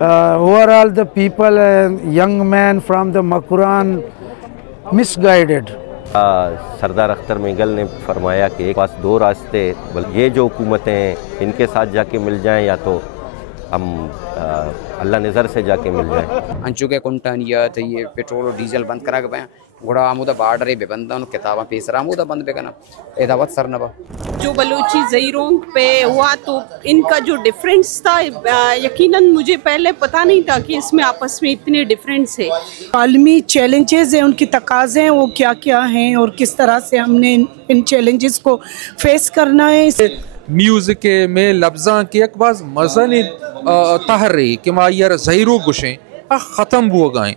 overall the people, young man from the Makuran misguided. Sardar Akhtar mingle ने फरमाया कि एक पास दो रास्ते, ये जो हुकूमतें हैं इनके साथ जाके मिल जाएं या तो हम अल्लाह नज़र से जाके मिल जाएं। अंचुके कुंटानियत ये पेट्रोल और डीजल बंद करा के गुड़ा आमूदा बार्डर बेबंदा किताबा पेसरा आमूदा बंद बेकना एदावत सरनबा जो बलूची ज़हीरों पे हुआ तो इनका जो डिफरेंस था यकीनन मुझे पहले पता नहीं था कि इसमें आपस में इतने डिफरेंस है। आलमी चैलेंजेस हैं, उनकी तकाज़े हैं, वो क्या क्या हैं और किस तरह से हमने इन चैलेंजेस को फेस करना है। म्यूज़िक में लफ्ज़ां की एक बाज़ मज़न तहरी कि मायर ज़हीरो गुशें ख़त्म हुआ गाएं।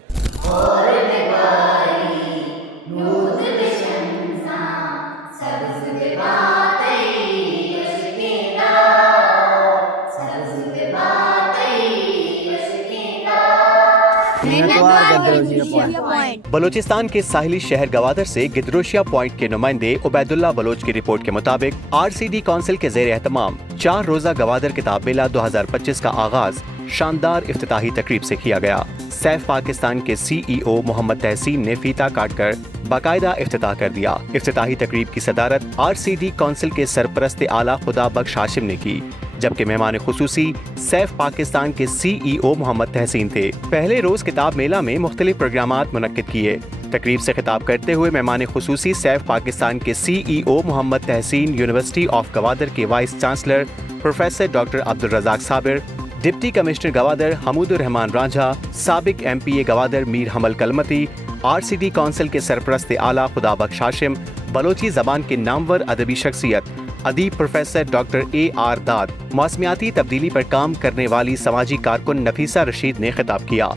बलूचिस्तान के साहिली शहर गवादर से गिदरोशिया पॉइंट के नुमाइंदे उबैदुल्ला बलोच की रिपोर्ट के मुताबिक RCD काउंसिल के ज़ेर एहतमाम 4 रोज़ा गवादर किताब मेला 2025 का आगाज शानदार इफ्तिताही तकरीब से किया गया। सैफ पाकिस्तान के CEO मोहम्मद तहसीन ने फीता काटकर बाकायदा इफ्तिताह कर दिया। इफ्तिताही तकरीब की सदारत RCD काउंसिल के सरपरस्त आला खुदा बख्श हाशिम ने की, जबकि मेहमान खुसूसी सैफ पाकिस्तान के CEO मोहम्मद तहसीन थे। पहले रोज किताब मेला में मुख्तलिफ प्रोग्रामात मुनक्किद किए। तकरीब से खिताब करते हुए मेहमान खुसूसी सैफ पाकिस्तान के CEO Mohammad Tehseen, university of Gwadar के vice chancellor professor doctor Abdul Razzaq Sabir, deputy commissioner Gwadar Hamoodur Rehman Ranjha, साबिक MPA गवादर मीर हमल कलमती, RCD काउंसिल के सरपरस्त आला खुदा बख्श हाशिम, बलोची जबान के नामवर अदबी शख्सियत अदीब प्रोफेसर डॉक्टर AR दाद, मौसमियाती तब्दीली पर काम करने वाली समाजी कारकुन नफीसा रशीद ने खिताब किया।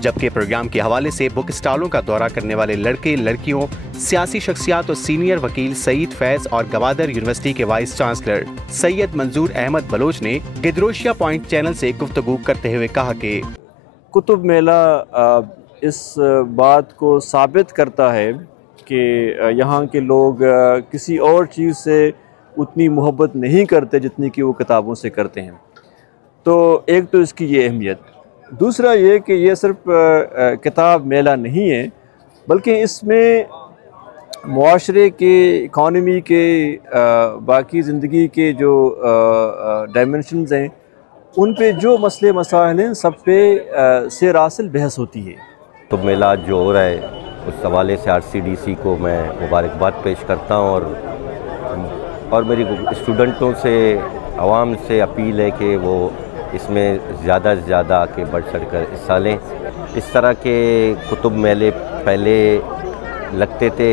जबकि प्रोग्राम के हवाले से बुक स्टॉलों का दौरा करने वाले लड़के लड़कियों, सियासी शख्सियात और सीनियर वकील सईद फैज और गवादर यूनिवर्सिटी के वाइस चांसलर सैयद मंजूर अहमद बलोच ने गिदरोशिया पॉइंट चैनल से गुफ्तगू करते हुए कहा कि कुतुब मेला इस बात को साबित करता है कि यहाँ के लोग किसी और चीज़ से उतनी मोहब्बत नहीं करते जितनी कि वो किताबों से करते हैं। तो एक तो इसकी ये अहमियत, दूसरा ये कि ये सिर्फ किताब मेला नहीं है, बल्कि इसमें मुआशरे के, इकॉनमी के, बाकी ज़िंदगी के जो डायमेंशंस हैं उन पे जो मसले मसाइल हैं सब पे से रासिल बहस होती है। तो मेला जो हो रहा है उस हवाले से RCDC को मैं मुबारकबाद पेश करता हूँ और मेरी स्टूडेंटों से, आवाम से अपील है कि वो इसमें ज़्यादा से ज़्यादा आके बढ़ चढ़ कर हिस्सा लें। इस तरह के कुतुब मेले पहले लगते थे,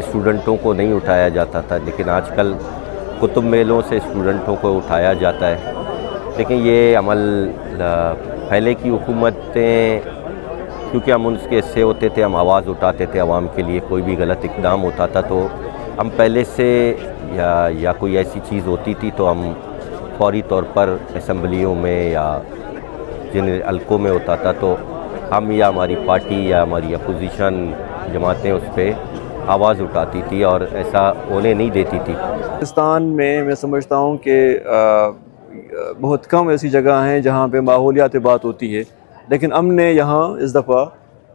स्टूडेंटों को नहीं उठाया जाता था, लेकिन आजकल कुतुब मेलों से स्टूडेंटों को उठाया जाता है। लेकिन ये अमल पहले की हुकूमतें, क्योंकि हम उनके हिस्से होते थे, हम आवाज़ उठाते थे आवाम के लिए, कोई भी गलत इक़दाम होता था तो हम पहले से या कोई ऐसी चीज़ होती थी तो हम फौरी तौर पर असम्बलियों में या जिन हल्कों में होता था तो हम या हमारी पार्टी या हमारी अपोजिशन जमातें उस पर आवाज़ उठाती थी और ऐसा होने नहीं देती थी। पाकिस्तान में मैं समझता हूँ कि बहुत कम ऐसी जगह हैं जहाँ पे माहौलियाती बात होती है, लेकिन हमने यहाँ इस दफ़ा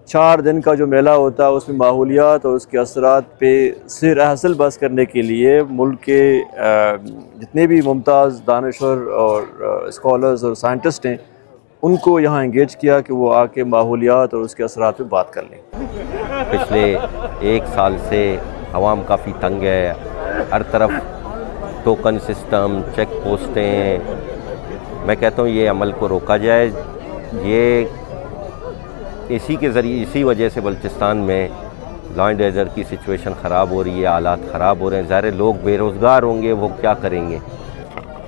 4 दिन का जो मेला होता है उसमें माहौलियात और उसके असरात पे सिर हासिल बस करने के लिए मुल्क के जितने भी मुमताज़ दानिश्वर और स्कॉलर्स और साइंटिस्ट हैं उनको यहाँ इंगेज किया कि वो आके माहौलियात और उसके असरात पे बात कर लें। पिछले 1 साल से आवाम काफ़ी तंग है, हर तरफ टोकन सिस्टम, चेक पोस्टें। मैं कहता हूँ ये अमल को रोका जाए। ये इसी के ज़रिए, इसी वजह से बलूचिस्तान में लॉ एंड ऑर्डर की सिचुएशन ख़राब हो रही है, हालात ख़राब हो रहे हैं। ज़ाहिर लोग बेरोज़गार होंगे, वो क्या करेंगे।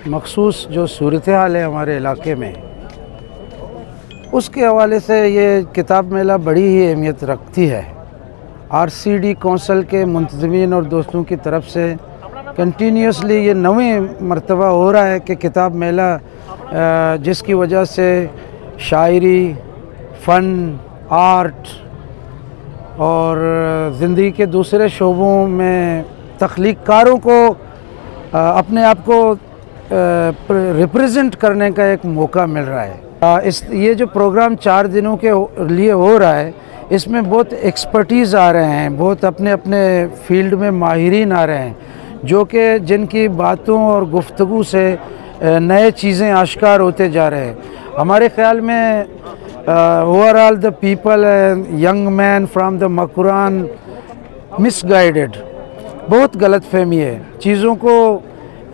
मखसूस जो सूरत हाल है हमारे इलाके में, उसके हवाले से ये किताब मेला बड़ी ही अहमियत रखती है। RCD काउंसिल के मुंतज़मीन और दोस्तों की तरफ से कंटिन्यूसली ये 9वीं मरतबा हो रहा है कि किताब मेला, जिसकी वजह से शायरी, फ़न, आर्ट और ज़िंदगी के दूसरे शोबों में तख्लीक़कारों को अपने आप को रिप्रेजेंट करने का एक मौका मिल रहा है। ये जो प्रोग्राम 4 दिनों के लिए हो रहा है, इसमें बहुत एक्सपर्टीज़ आ रहे हैं, बहुत अपने अपने फील्ड में माहिरीन आ रहे हैं, जो कि जिनकी बातों और गुफ्तगू से नए चीज़ें आश्कार होते जा रहे हैं। हमारे ख्याल में overall the people, young man from the Makran misguided, बहुत गलत फहमी है, चीज़ों को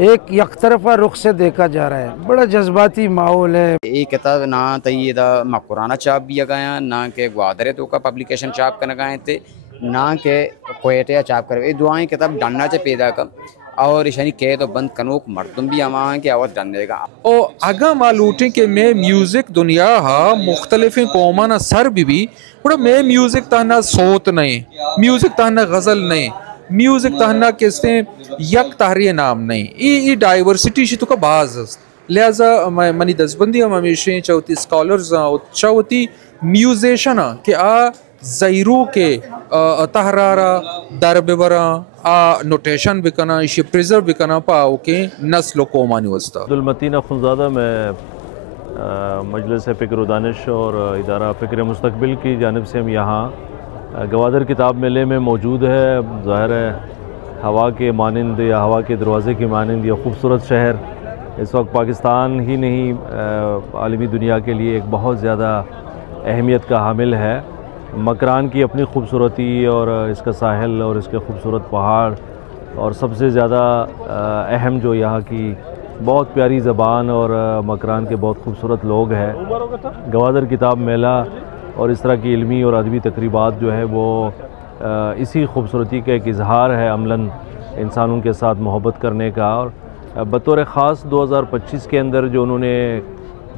एक यकतरफा रुख से देखा जा रहा है, बड़ा जज्बाती माहौल है। ये किताब ना तो ये मकुराना छाप भी गया, ना के ग्वादरे तो का पब्लिकेशन छाप कर गए थे, ना के कोयटिया छाप कर, ये दुआएं किताब डालना चाहिए पैदा का और इशानी कह तो बंद कनोक मर्दम भी अमा के आवाज़ डालने का। और आगा मालूटे के मैं म्यूज़िक दुनिया हा मुख्तलिफ कौमाना सर भी बड़ा मैं म्यूज़िक ताना सोत नहीं, म्यूज़िक ताना गज़ल नहीं, म्यूज़िक तहना किसने यक तहरी नाम नहीं, ये डाइवर्सिटी शी तो का बाज लिहाजा मनी दसबंदी हम हमेशा चौथी स्कॉलर्स चौथी म्यूजिशियन के आ ज़ैरू के तहरारा दरबरा आ नोटेशन बिकना इसे प्रिजर्व बिकना पाओ के नस्ल को मानी वस्ता। अब्दुल-मतीन अख़ुंज़ादा में मजलिस फ़िक्र व दानिश और इदारा फ़िक्र मुस्तक़बिल की जानिब से हम यहाँ गवादर किताब मेले में मौजूद है। ज़ाहिर है हवा के मानंद या हवा के दरवाज़े के मानंद ये खूबसूरत शहर इस वक्त पाकिस्तान ही नहीं आलमी दुनिया के लिए एक बहुत ज़्यादा अहमियत का हामिल है। मकरान की अपनी खूबसूरती और इसका साहिल और इसके खूबसूरत पहाड़ और सबसे ज़्यादा अहम जो यहाँ की बहुत प्यारी ज़बान और मकरान के बहुत खूबसूरत लोग हैं। गवादर किताब मेला और इस तरह की इल्मी और अदबी तकरीबात जो है वो इसी खूबसूरती का एक इजहार है अमलन इंसानों के साथ मोहब्बत करने का। और बतौर ख़ास 2025 के अंदर जो उन्होंने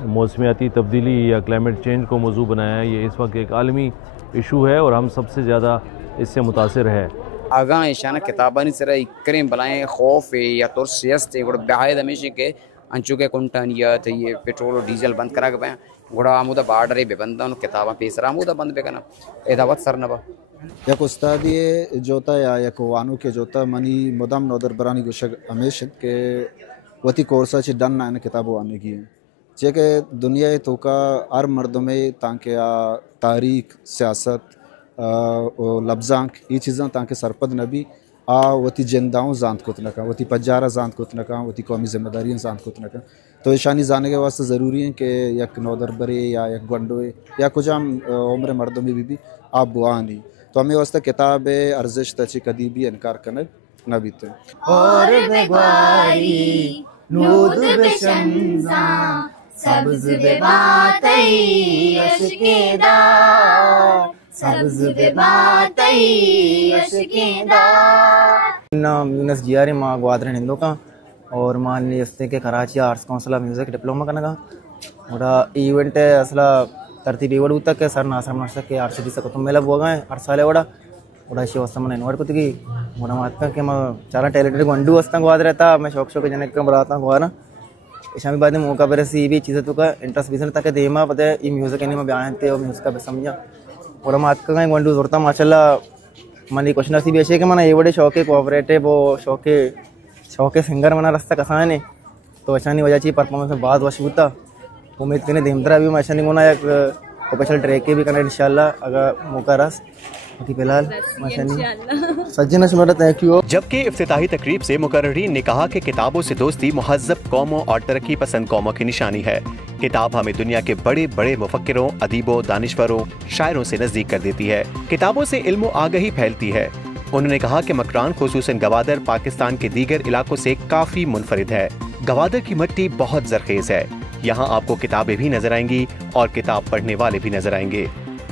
मौसमियाती तब्दीली या क्लाइमेट चेंज को मौजू बनाया है, ये इस वक्त एक आलमी इशू है और हम सबसे ज़्यादा इससे मुतासिर है। आगा ईशाना किताबानी सर इक्रें बलाएँ खौफ है या तो सियासत गुड़ बेहद हमेशा के अंचु के कुंटानियत ये पेट्रोल और डीजल बंद करा के गुड़ा आमुदा बार्डर बेबंदा किताबा पेसर आमुदा बंद बेकना एदावत सरनबा यक उस्तादी जोता या यक वानु के जोता मनी मुदम नौदर बरानी गुशक हमेशा के वती कोर्सा ची डन ना किताब वाने की जे के दुनिया तो का हर मर्दों में ताकि तारीख सियासत लफ्ज़ांक ये चीज़ें ताकि सरपद नबी आ वती जिंदाओं जानत को तनका वती पजारा जानत को तनका वती कौमी जिम्मेदारियाँ जानत को तनका तो ईशानी जाने के वास्ते ज़रूरी है कि यक नौदर बरे या यक गंडोए या कुछ हम उम्र मर्दों में भी आप बुआ नहीं तो हमें वास्ते किताब अर्जिश तची कदी भी इनकार करने न बीते और बेगवारी नूद बेशंजा सब्ज़ बेबातई अशकेदा सब्ज़ बेबातई अशकेदा नाम यूनस जियारे माँ ग्वादर हिंदू का और मान लिये के Karachi arts council of music diploma करने का और इवेंट है असला तरतीब इवड़ तक सर नासर नाशक के RCD से कुतुब मेला हुआ गए 8 साल वड़ा और शिव वस्तम इन्वाइट कुछ की मोना माता के मैं चारा टैलेंटेड गंडू वस्ता ग्वाद रहता मैं शौक जने का बराता गुआना इशामी बाद में मौका पर सी भी चीज़ें तो का इंटरेस्ट भी तक देमा पता है ये म्यूजिक इन्हीं में बयान थे और म्यूजिक का समझा और मात का गंडू जोड़ता माशाल्लाह मनी क्वेश्चन सी भी ऐसे कि मना ये बड़े शौक कोऑपरेटिव वो शौक सिंगर मना रास्ता कसा है तो अच्छा नहीं वजह चाहिए परफॉर्मेंस में बाद वशूता उम्मीद करने देमतरा भी मैं नहीं होना एक स्पेशल ट्रैक के भी करना इंशाल्लाह अगर मौका रस फिलहाल थैंक यू। जबकि इफ्तिताही तकरीब से मुकर्रीन ने कहा कि किताबों से दोस्ती महज़्ज़ब कौमों और तरक्की पसंद कौमों की निशानी है। किताब हमें दुनिया के बड़े बड़े मुफक्किरों, अदीबों, दानिश्वरों, शायरों से नजदीक कर देती है। किताबों से इल्म आगही फैलती है। उन्होंने कहा कि मकरान खुसूसन गवादर पाकिस्तान के दीगर इलाकों से काफी मुनफरिद है। गवादर की मिट्टी बहुत जरखेज है। यहाँ आपको किताबें भी नजर आएंगी और किताब पढ़ने वाले भी नजर आएंगे,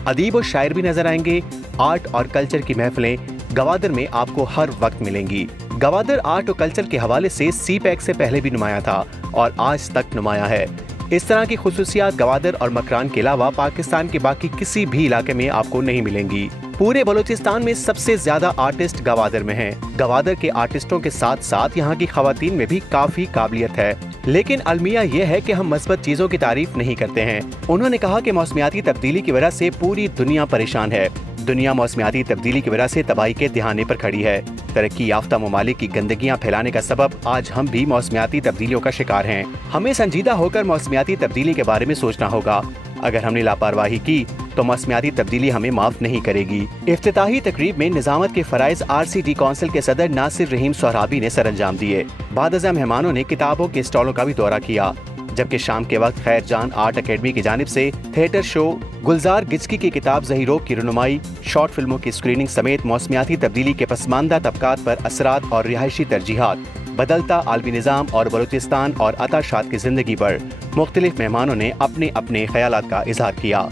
अदीब और शायर भी नजर आएंगे। आर्ट और कल्चर की महफिलें गवादर में आपको हर वक्त मिलेंगी। गवादर आर्ट और कल्चर के हवाले से CPEC से पहले भी नुमाया था और आज तक नुमाया है। इस तरह की खुसूसियात गवादर और मकरान के अलावा पाकिस्तान के बाकी किसी भी इलाके में आपको नहीं मिलेंगी। पूरे बलूचिस्तान में सबसे ज्यादा आर्टिस्ट गवादर में हैं। गवादर के आर्टिस्टों के साथ साथ यहाँ की खवातीन में भी काफी काबिलियत है, लेकिन अलमिया ये है कि हम मस्बत चीजों की तारीफ नहीं करते हैं। उन्होंने कहा कि मौसमियाती तब्दीली की वजह से पूरी दुनिया परेशान है। दुनिया मौसमियाती तब्दीली की वजह से तबाही के तिहाने पर खड़ी है। तरक्की याफ्ता ममालिक की गंदगियां फैलाने का सबब आज हम भी मौसमियाती तब्दीलियों का शिकार हैं। हमें संजीदा होकर मौसमियाती तब्दीली के बारे में सोचना होगा। अगर हमने लापरवाही की तो मौसमियाती तब्दीली हमें माफ नहीं करेगी। इफ्तिताही तकरीब में निजामत के फराइज RCD काउंसिल के सदर नासिर रहीम सोहराबी ने सरअंजाम दिए। बाद मेहमानों ने किताबों के स्टॉलों का भी दौरा किया, जबकि शाम के वक्त खैर जान आर्ट अकेडमी की जानिब से थिएटर शो, गुलजार गिचकी की किताब ज़हीरों की रुनुमाई, शॉर्ट फिल्मों की स्क्रीनिंग समेत मौसमियाती तब्दीली के पसमानदा तबकात पर असरात और रिहायशी तरजीहात, बदलता आलमी निज़ाम और बलूचिस्तान और अताशात की ज़िंदगी पर मुख्तलिफ मेहमानों ने अपने अपने ख्यालात का इजहार किया।